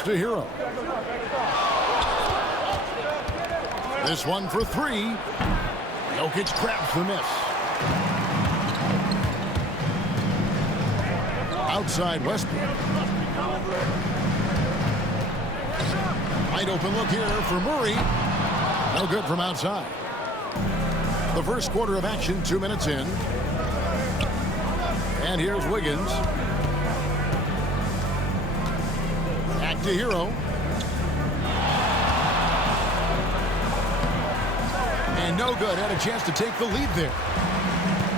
Pass to Hero. This one for three. Jokic grabs the miss. Outside Westbrook. Wide open look here for Murray. No good from outside. The first quarter of action, 2 minutes in. And here's Wiggins. Back to Hero. And no good. Had a chance to take the lead there.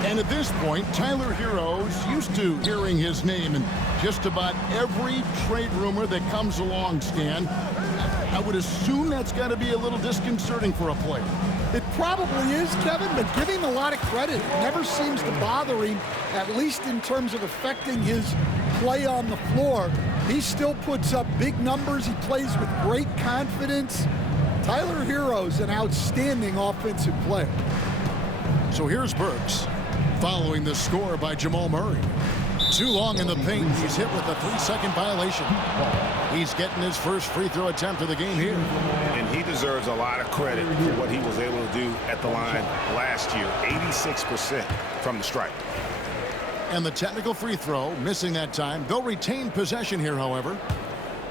And at this point, Tyler Herro's used to hearing his name in just about every trade rumor that comes along, Stan. I would assume that's got to be a little disconcerting for a player. It probably is, Kevin, but give him a lot of credit. It never seems to bother him, at least in terms of affecting his play on the floor. He still puts up big numbers. He plays with great confidence. Tyler Herro's an outstanding offensive player. So here's Burks, following the score by Jamal Murray. Too long in the paint. He's hit with a 3-second violation. He's getting his first free throw attempt of the game here. And he deserves a lot of credit for what he was able to do at the line last year. 86% from the stripe. And the technical free throw, missing that time. They'll retain possession here, however.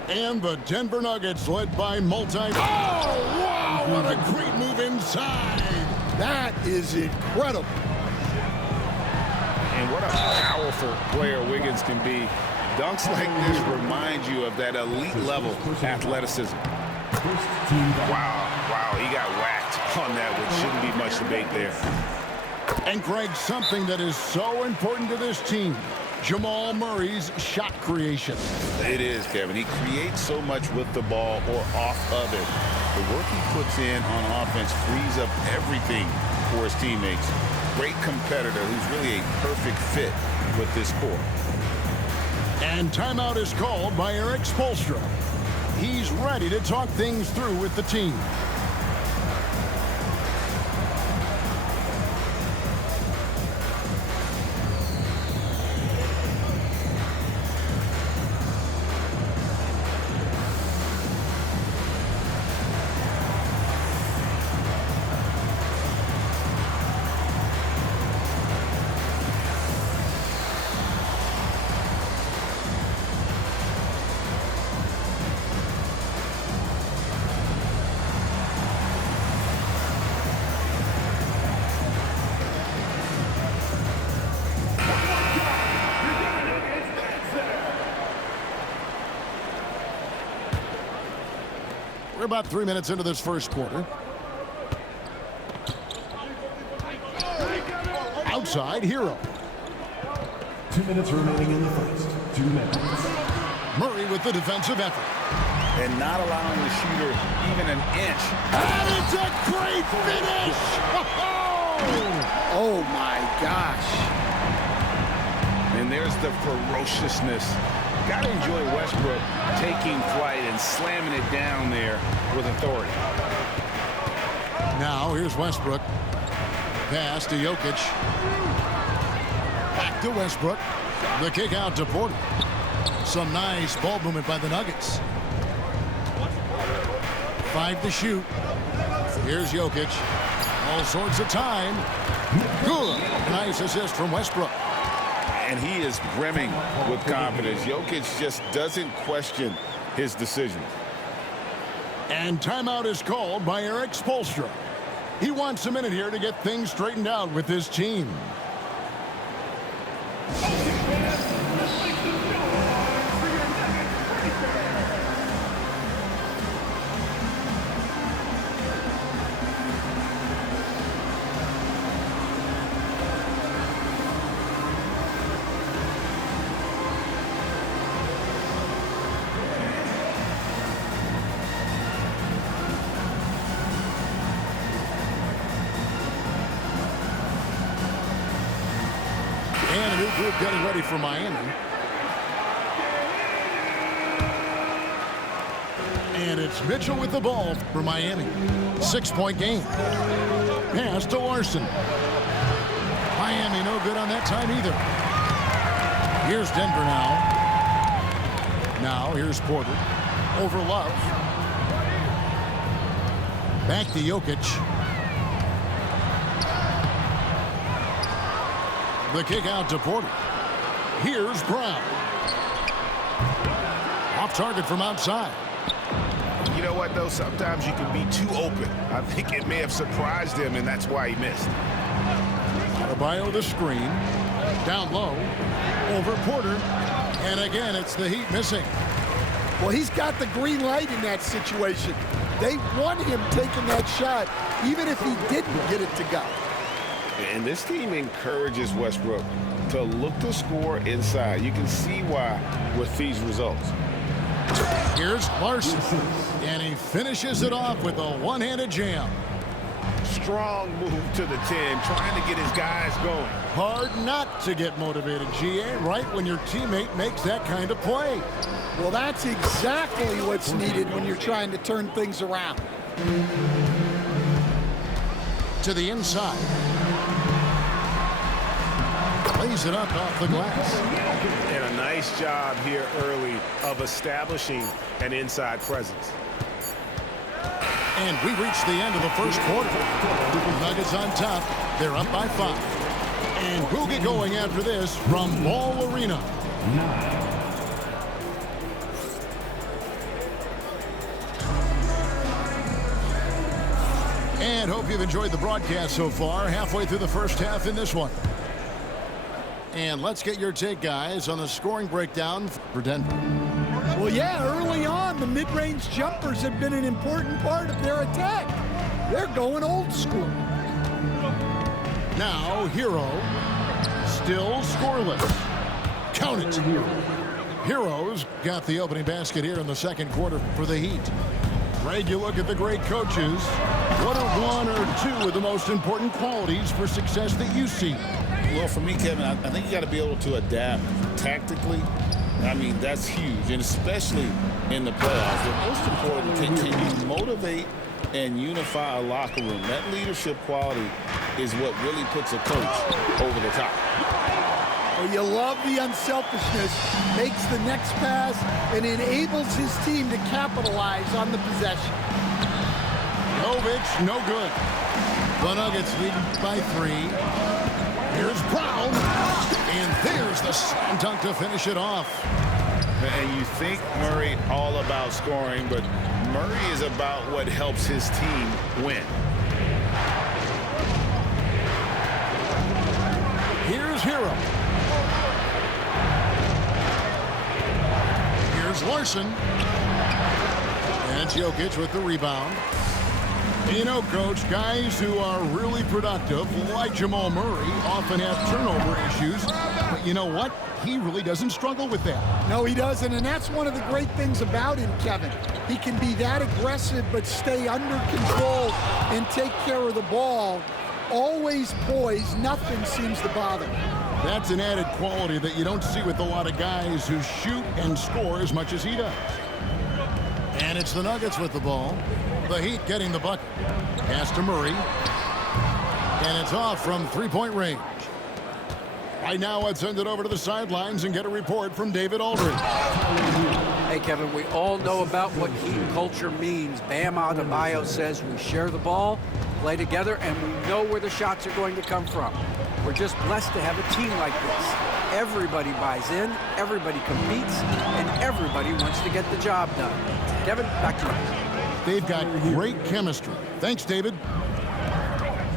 And the Denver Nuggets led by multi. Oh, wow, what a great move inside. That is incredible. And what a powerful player Wiggins can be. Dunks like this remind you of that elite level athleticism. Wow, he got whacked on that, which shouldn't be much debate there. And Greg, something that is so important to this team, Jamal Murray's shot creation. It is, Kevin. He creates so much with the ball or off of it. The work he puts in on offense frees up everything for his teammates. Great competitor who's really a perfect fit with this core. And timeout is called by Eric Spoelstra. He's ready to talk things through with the team. We're about 3 minutes into this first quarter. Outside, Hero. 2 minutes remaining in the first. 2 minutes. Murray with the defensive effort. And not allowing the shooter even an inch. And it's a great finish! Oh, my gosh. And there's the ferociousness. Got to enjoy Westbrook taking flight and slamming it down there with authority. Now, here's Westbrook. Pass to Jokic. Back to Westbrook. The kick out to Porter. Some nice ball movement by the Nuggets. 5 to shoot. Here's Jokic. All sorts of time. Good. Nice assist from Westbrook. And he is brimming with confidence. Jokic just doesn't question his decisions. And timeout is called by Eric Spoelstra. He wants a minute here to get things straightened out with his team. And a new group getting ready for Miami. And it's Mitchell with the ball for Miami. 6-point game. Pass to Larson. Miami no good on that time either. Here's Denver now. Now here's Porter. over Love. Back to Jokic. The kick out to Porter. Here's Brown. Off target from outside. You know what, though? Sometimes you can be too open. I think it may have surprised him, and that's why he missed. Adebayo the screen. Down low. Over Porter. And again, it's the Heat missing. Well, he's got the green light in that situation. They want him taking that shot, even if he didn't get it to go. And this team encourages Westbrook to look to score inside. You can see why with these results. Here's Larson. And he finishes it off with a one-handed jam. Strong move to the 10, trying to get his guys going. Hard not to get motivated, GA, right when your teammate makes that kind of play. Well, that's exactly what's needed when you're trying to turn things around. To the inside. Lays it up off the glass. And a nice job here early of establishing an inside presence. And we reach the end of the first quarter. Nuggets on top. They're up by 5. And we'll get going after this from Ball Arena. 9. And hope you've enjoyed the broadcast so far. Halfway through the first half in this one. And let's get your take, guys, on the scoring breakdown for Denver. Well, yeah, early on, the mid-range jumpers have been an important part of their attack. They're going old school. Now, Hero, still scoreless. Count it. Heroes got the opening basket here in the second quarter for the Heat. Greg, you look at the great coaches. What are one or two of the most important qualities for success that you see? Well, for me, Kevin, I think you got to be able to adapt tactically. I mean, that's huge, and especially in the playoffs. But most important, can you motivate and unify a locker room? That leadership quality is what really puts a coach over the top. Well, you love the unselfishness, makes the next pass, and enables his team to capitalize on the possession. Jovic, no good. The Nuggets lead by 3. Here's Brown, and there's the slam dunk to finish it off. And you think Murray all about scoring, but Murray is about what helps his team win. Here's Hero. Here's Larson. And it's Jokic with the rebound. You know, Coach, guys who are really productive, like Jamal Murray, often have turnover issues. But you know what? He really doesn't struggle with that. No, he doesn't, and that's one of the great things about him, Kevin. He can be that aggressive but stay under control and take care of the ball. Always poised, nothing seems to bother him. That's an added quality that you don't see with a lot of guys who shoot and score as much as he does. And it's the Nuggets with the ball. The Heat getting the bucket. Pass to Murray. And it's off from three-point range. Right now, let's send it over to the sidelines and get a report from David Aldridge. Hey, Kevin, we all know about what Heat culture means. Bam Adebayo says we share the ball, play together, and we know where the shots are going to come from. We're just blessed to have a team like this. Everybody buys in, everybody competes, and everybody wants to get the job done. Kevin, back to you. They've got great chemistry. Thanks, David.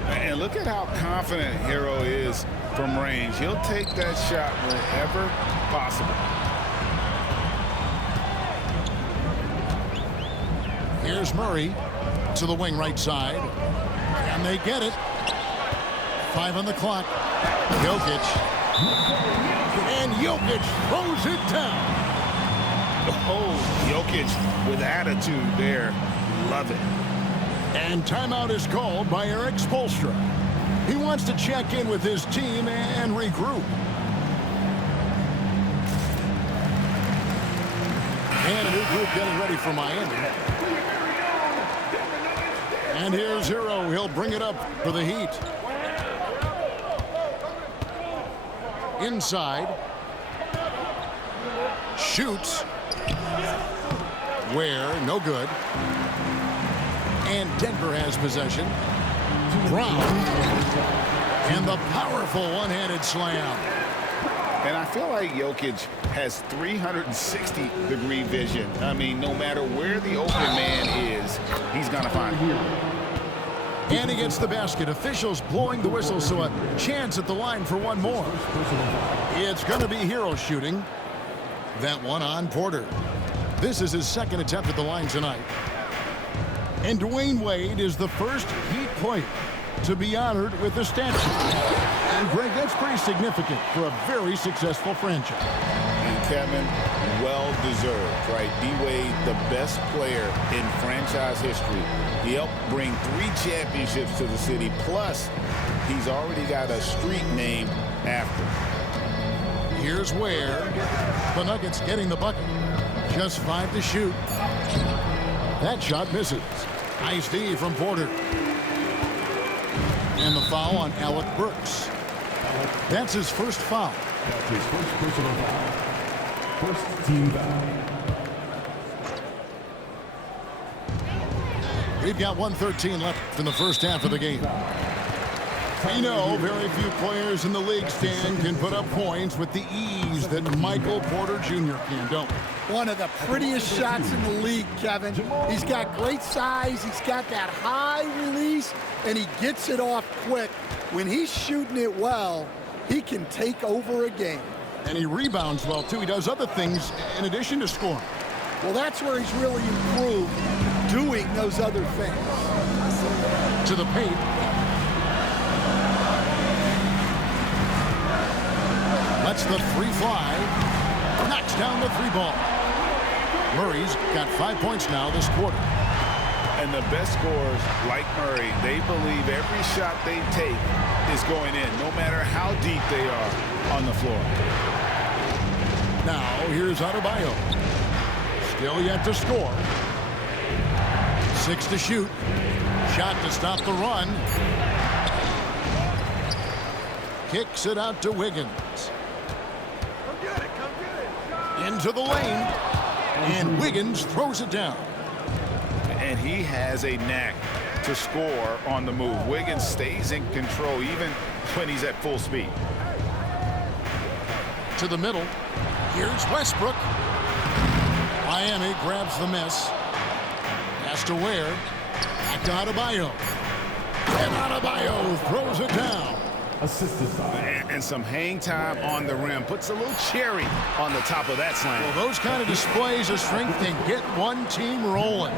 And look at how confident Hero is from range. He'll take that shot whenever possible. Here's Murray to the wing right side. And they get it. 5 on the clock. Jokic. And Jokic throws it down. Oh, Jokic with attitude there. Love it. And timeout is called by Eric Spoelstra. He wants to check in with his team and regroup. And a new group getting ready for Miami. And here's Hero. He'll bring it up for the Heat. Inside. Shoots. Ware, no good. And Denver has possession. Brown. And the powerful one-handed slam. And I feel like Jokic has 360-degree vision. I mean, no matter where the open man is, he's going to find him. And he gets the basket. Officials blowing the whistle, so a chance at the line for one more. It's going to be Hero shooting. That one on Porter. This is his second attempt at the line tonight. And Dwayne Wade is the first Heat player to be honored with the statue. And Greg, that's pretty significant for a very successful franchise. And Kevin, well-deserved, right? D-Wade, the best player in franchise history. He helped bring 3 championships to the city, plus he's already got a street named after him. Here's Ware. The Nuggets getting the bucket. Just 5 to shoot. That shot misses. Nice D from Porter. And the foul on Alec Burks. That's his first foul. That's his first personal foul. First team foul. We've got 1:13 left in the first half of the game. We know very few players in the league, Stan, can put up points with the ease that Michael Porter Jr. can, don't we? One of the prettiest shots in the league, Kevin. He's got great size. He's got that high release, and he gets it off quick. When he's shooting it well, he can take over a game. And he rebounds well, too. He does other things in addition to scoring. Well, that's where he's really improved, doing those other things. To the paint. Lets the 3 fly. Knocks down the 3 ball. Murray's got 5 points now this quarter. And the best scorers, like Murray, they believe every shot they take is going in, no matter how deep they are on the floor. Now, here's Adebayo. Still yet to score. 6 to shoot. Shot to stop the run. Kicks it out to Wiggins. Into the lane. And Wiggins throws it down. And he has a knack to score on the move. Wiggins stays in control even when he's at full speed. To the middle. Here's Westbrook. Miami grabs the miss. Pass to Ware. Back to Adebayo. And Adebayo throws it down. Assisted by. And some hang time on the rim. Puts a little cherry on the top of that slam. Well, those kind of displays of strength can get one team rolling.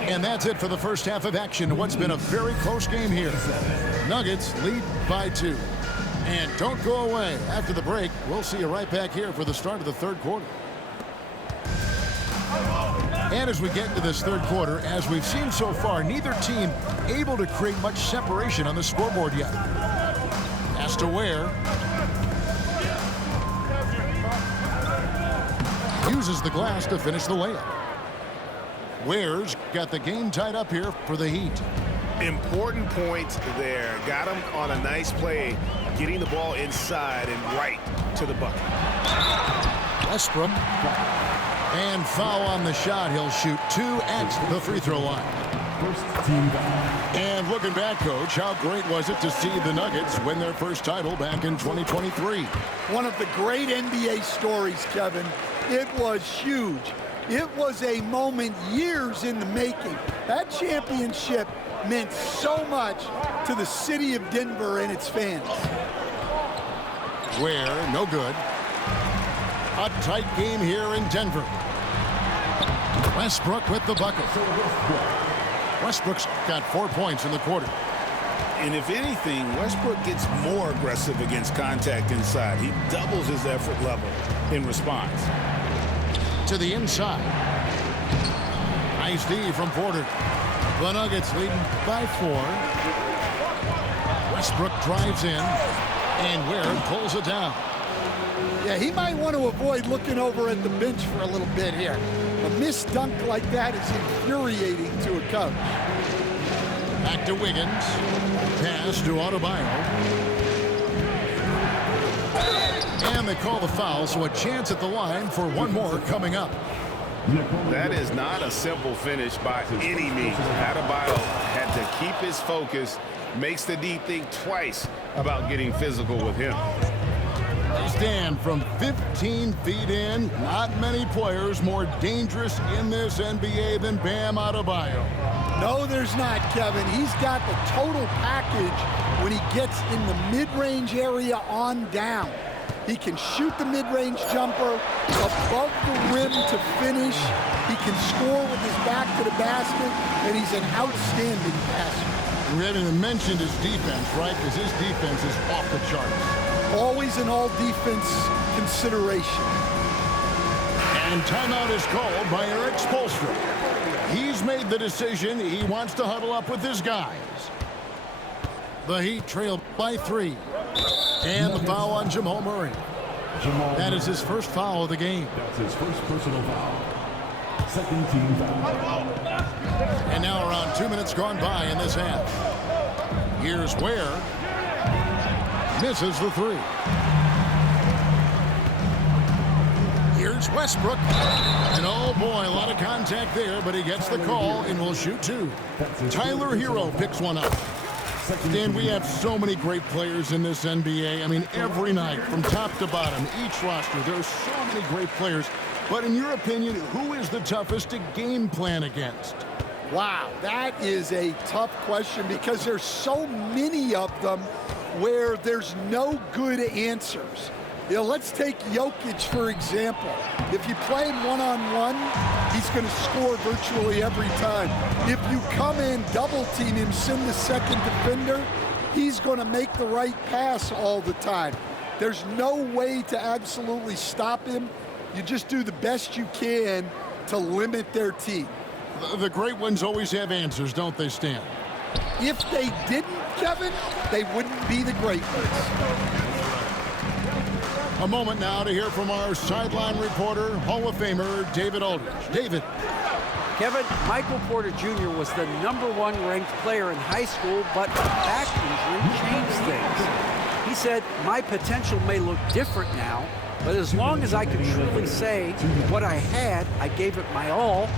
And that's it for the first half of action. What's been a very close game here. Nuggets lead by 2. And don't go away. After the break, we'll see you right back here for the start of the third quarter. And as we get into this third quarter, as we've seen so far, neither team able to create much separation on the scoreboard yet. Pass to Ware. Uses the glass to finish the layup. Ware's got the game tied up here for the Heat. Important points there. Got him on a nice play, getting the ball inside and right to the bucket. Westbrook. And foul on the shot. He'll shoot 2 at the free throw line. First team foul. And looking back, Coach, how great was it to see the Nuggets win their first title back in 2023? One of the great NBA stories, Kevin. It was huge. It was a moment years in the making. That championship meant so much to the city of Denver and its fans. Ware, no good. A tight game here in Denver. Westbrook with the bucket. Westbrook's got 4 points in the quarter. And if anything, Westbrook gets more aggressive against contact inside. He doubles his effort level in response. To the inside. Nice D from Porter. The Nuggets leading by 4. Westbrook drives in, and Ware pulls it down. Yeah, he might want to avoid looking over at the bench for a little bit here. A missed dunk like that is infuriating to a coach. Back to Wiggins. Pass to Adebayo. And they call the foul, so a chance at the line for one more coming up. That is not a simple finish by any means. Adebayo had to keep his focus, makes the D think twice about getting physical with him. They stand from 15 feet in. Not many players more dangerous in this NBA than Bam Adebayo. No, there's not, Kevin. He's got the total package when he gets in the mid-range area on down. He can shoot the mid-range jumper above the rim to finish. He can score with his back to the basket, and he's an outstanding passer. We haven't even mentioned his defense, right? Because his defense is off the charts. Always an all-defense consideration. And timeout is called by Eric Spoelstra. He's made the decision. He wants to huddle up with his guys. The Heat trail by 3. And the foul on Jamal Murray. That is his first foul of the game. That's his first personal foul. Second team foul. And now around 2 minutes gone by in this half. Here's Ware. Misses the 3. Here's Westbrook. And oh boy, a lot of contact there, but he gets the call and will shoot 2. Tyler Hero picks one up. Dan, we have so many great players in this NBA. I mean, every night, from top to bottom, each roster, there are so many great players. But in your opinion, who is the toughest to game plan against? Wow, that is a tough question because there's so many of them where there's no good answers. You know, let's take Jokic, for example. If you play him one-on-one, he's going to score virtually every time. If you come in, double-team him, send the second defender, he's going to make the right pass all the time. There's no way to absolutely stop him. You just do the best you can to limit their team. The great ones always have answers, don't they, Stan? If they didn't, Kevin, they wouldn't be the great ones. A moment now to hear from our sideline reporter, Hall of Famer David Aldridge. David. Kevin, Michael Porter Jr. was the #1 ranked player in high school, but a back injury changed things. He said, "My potential may look different now, but as long as I can truly say what I had, I gave it my all,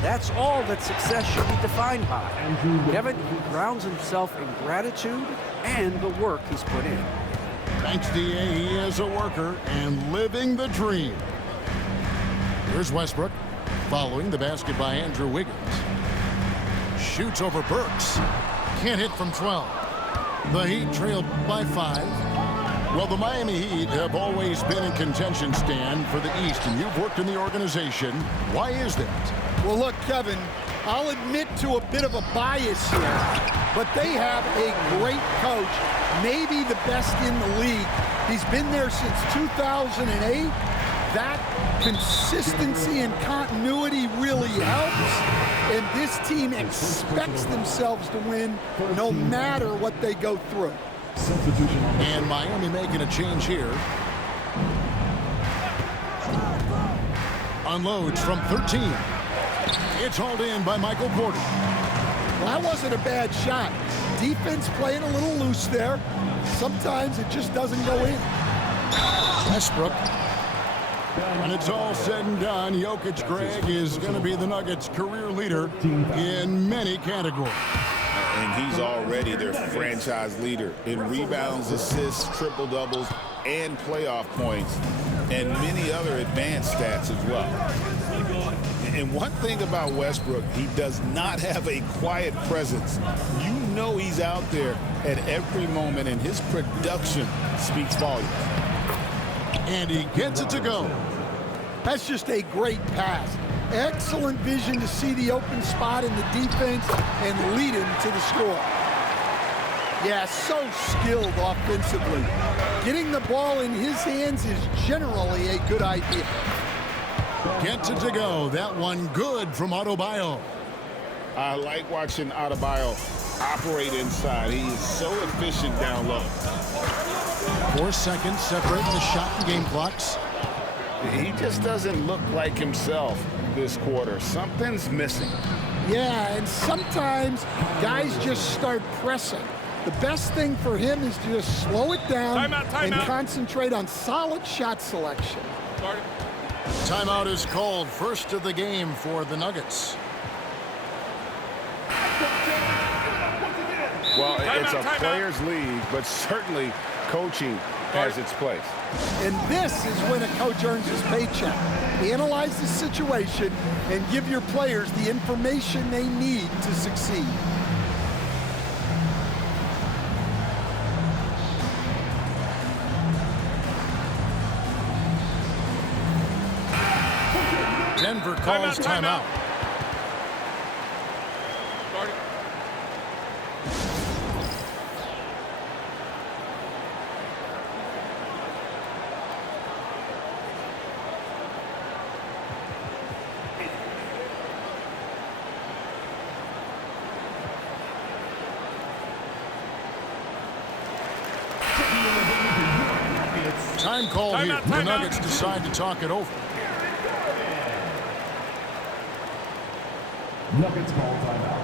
that's all that success should be defined by." Kevin, he grounds himself in gratitude and the work he's put in. Thanks, D.A. He is a worker and living the dream. Here's Westbrook, following the basket by Andrew Wiggins. Shoots over Burks. Can't hit from 12. The Heat trailed by 5. Well, the Miami Heat have always been in contention, Stan, for the East, and you've worked in the organization. Why is that? Well, look, Kevin, I'll admit to a bit of a bias here, but they have a great coach, maybe the best in the league. He's been there since 2008. That consistency and continuity really helps, and this team expects themselves to win no matter what they go through. And Miami making a change here. Unloads from 13. It's hauled in by Michael Porter. Well, that wasn't a bad shot. Defense playing a little loose there. Sometimes it just doesn't go in. Westbrook. When it's all said and done, Jokic, Greg, is going to be the Nuggets' career leader in many categories. And he's already their franchise leader in rebounds, assists, triple-doubles, and playoff points, and many other advanced stats as well. And one thing about Westbrook, he does not have a quiet presence. You know he's out there at every moment, and his production speaks volumes. And he gets it to go. That's just a great pass. Excellent vision to see the open spot in the defense and lead him to the score. Yeah, so skilled offensively. Getting the ball in his hands is generally a good idea. Gets it to go. That one good from Adebayo. I like watching Adebayo operate inside. He is so efficient down low. 4 seconds separating the shot and game clocks. He just doesn't look like himself this quarter. Something's missing. Yeah, and sometimes guys just start pressing. The best thing for him is to just slow it down and concentrate on solid shot selection. Timeout is called. First of the game for the Nuggets. Well, it's a players' league, but certainly coaching has its place. And this is when a coach earns his paycheck. Analyze the situation and give your players the information they need to succeed. Denver calls timeout. Time call here. The Nuggets decide to talk it over. Nuggets call timeout.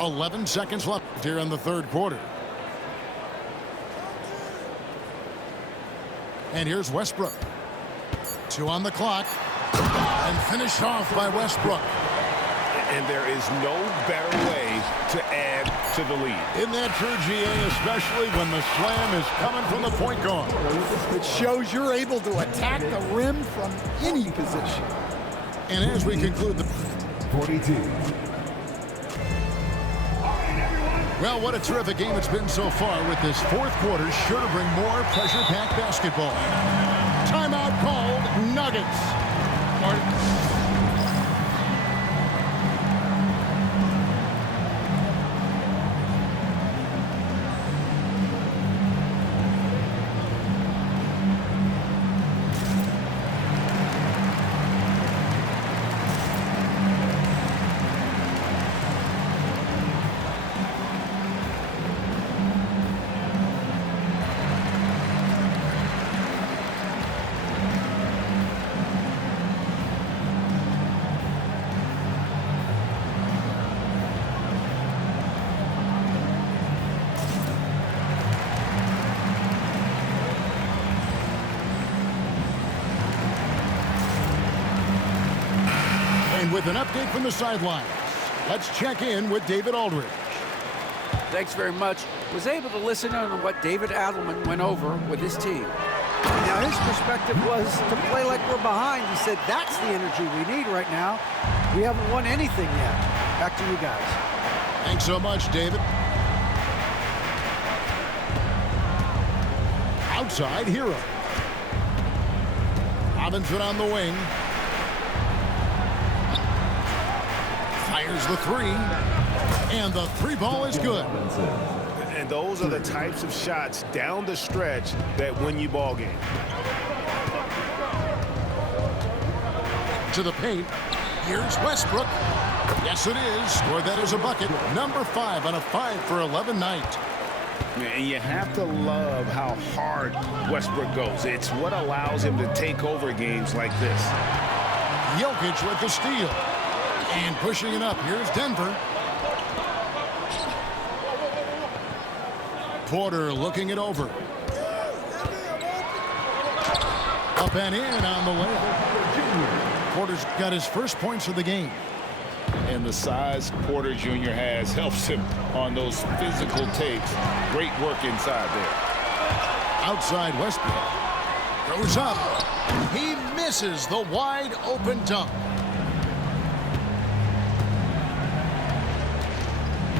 .11 seconds left here in the third quarter. And here's Westbrook. 2 on the clock. And finished off by Westbrook. And there is no better way to add to the lead. Isn't that true, GA, especially when the slam is coming from the point guard? It shows you're able to attack the rim from any position. And as we conclude the 42. Well, what a terrific game it's been so far, with this fourth quarter sure to bring more pressure-packed basketball. Timeout called, Nuggets. With an update from the sidelines, let's check in with David Aldridge. Thanks very much. Was able to listen in on what David Adelman went over with his team. Now, his perspective was to play like we're behind. He said that's the energy we need right now. We haven't won anything yet. Back to you guys. Thanks so much, David. Outside, Hero. Robinson on the wing. Fires the three, and the three ball is good. And those are the types of shots down the stretch that win you ball game. To the paint, here's Westbrook. Yes, it is. Scored that as a bucket. Number 5 on a 5-for-11 night. And you have to love how hard Westbrook goes. It's what allows him to take over games like this. Jokic with the steal. And pushing it up, here's Denver. Porter looking it over. Up and in on the layup. Porter's got his first points of the game. And the size Porter Jr. has helps him on those physical takes. Great work inside there. Outside Westbrook. Goes up. He misses the wide open dunk.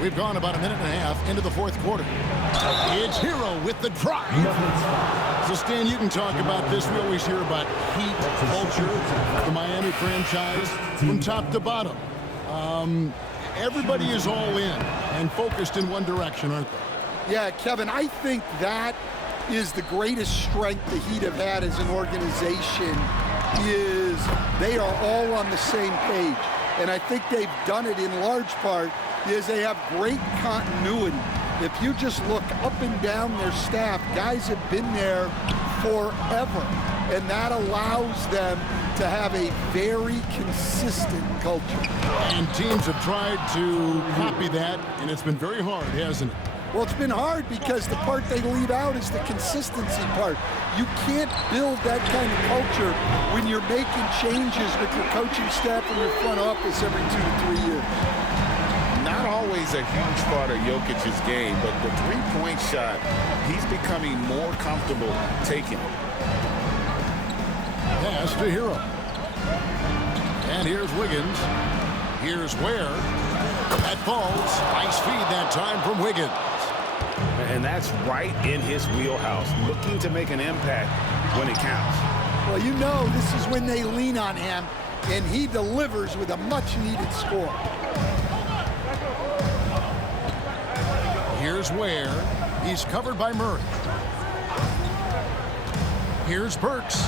We've gone about a minute and a half into the fourth quarter. It's Hero with the drive. So, Stan, you can talk about this. We always hear about heat culture, the Miami franchise, from top to bottom. Everybody is all in and focused in one direction, aren't they? Yeah, Kevin, I think that is the greatest strength the Heat have had as an organization, is they are all on the same page. And I think they've done it in large part because they have great continuity. If you just look up and down their staff, guys have been there forever. And that allows them to have a very consistent culture. And teams have tried to copy that, and it's been very hard, hasn't it? Well, it's been hard because the part they leave out is the consistency part. You can't build that kind of culture when you're making changes with your coaching staff and your front office every 2 to 3 years. Not always a huge part of Jokic's game, but the three-point shot, he's becoming more comfortable taking it. Pass to Hero. And here's Wiggins. Here's Ware. That falls. Nice feed that time from Wiggins. And that's right in his wheelhouse, looking to make an impact when it counts. Well, you know this is when they lean on him, and he delivers with a much-needed score. Here's Ware. He's covered by Murray. Here's Burks.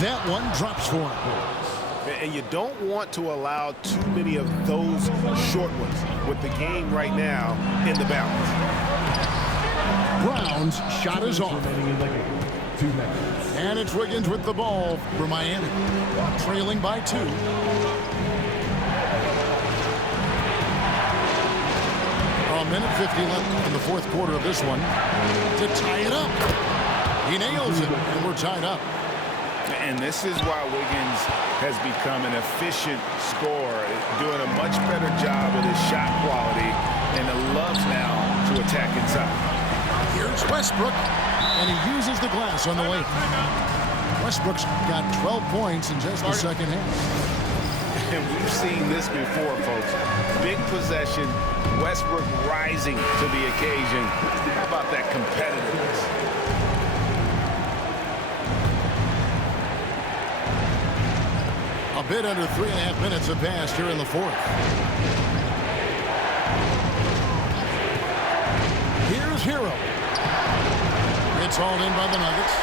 That one drops for him. And you don't want to allow too many of those short ones with the game right now in the balance. Brown's shot is off. 2 minutes. And it's Wiggins with the ball for Miami. Trailing by 2. A minute 50 left in the fourth quarter of this one to tie it up. He nails it, and we're tied up. And this is why Wiggins has become an efficient scorer, doing a much better job with his shot quality, and loves now to attack inside. Here's Westbrook, and he uses the glass on the way. Westbrook's got 12 points in just the second half. And we've seen this before, folks. Big possession, Westbrook rising to the occasion. How about that competitiveness? A bit under 3.5 minutes have passed here in the fourth. Here's Hero. It's hauled in by the Nuggets.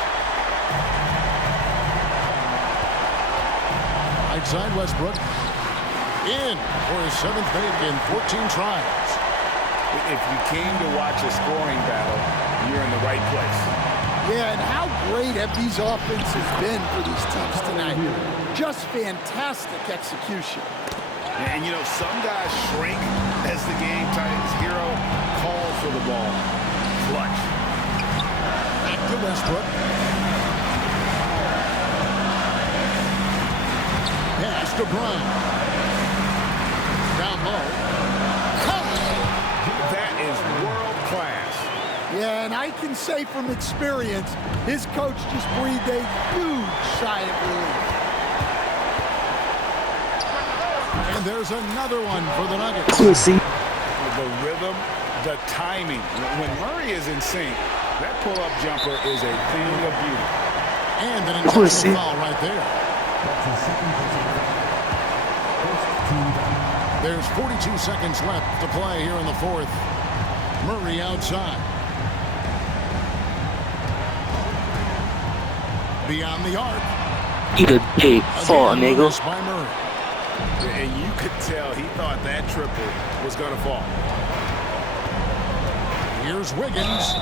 Right side Westbrook. In for his 7th make in 14 tries. If you came to watch a scoring battle, you're in the right place. Yeah, and how great have these offenses been for these teams tonight? Just fantastic execution. And, you know, some guys shrink as the game tightens. Hero calls for the ball. Clutch. Back to Westbrook. Pass to Brown. Down low. That is world class. Yeah, and I can say from experience, his coach just breathed a huge sigh of relief. And there's another one for the Nuggets. The rhythm, the timing. When Murray is in sync, that pull-up jumper is a thing of beauty. And an intentional foul right there. There's 42 seconds left to play here in the fourth. Murray outside. Beyond the arc. Eat a dick, fall, nigga. By Murray. And you could tell he thought that triple was going to fall. Here's Wiggins.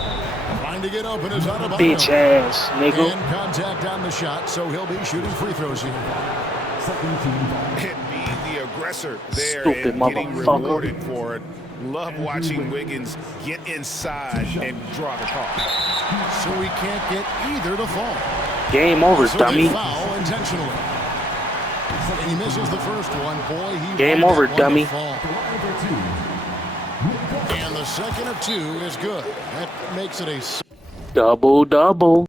Trying to get open is out of bounds. Bitch ass, nigga. And contact on the shot, so he'll be shooting free throws here. And being the aggressor there Stupid and getting motherfucker. rewarded for it. Love watching Wiggins get inside and draw the call. So he can't get either to fall. Game over, So dummy. they foul intentionally. And he misses the first one. Boy, he Game wanted over, that one to dummy. fall. And the second of 2 is good. That makes it a Double-double.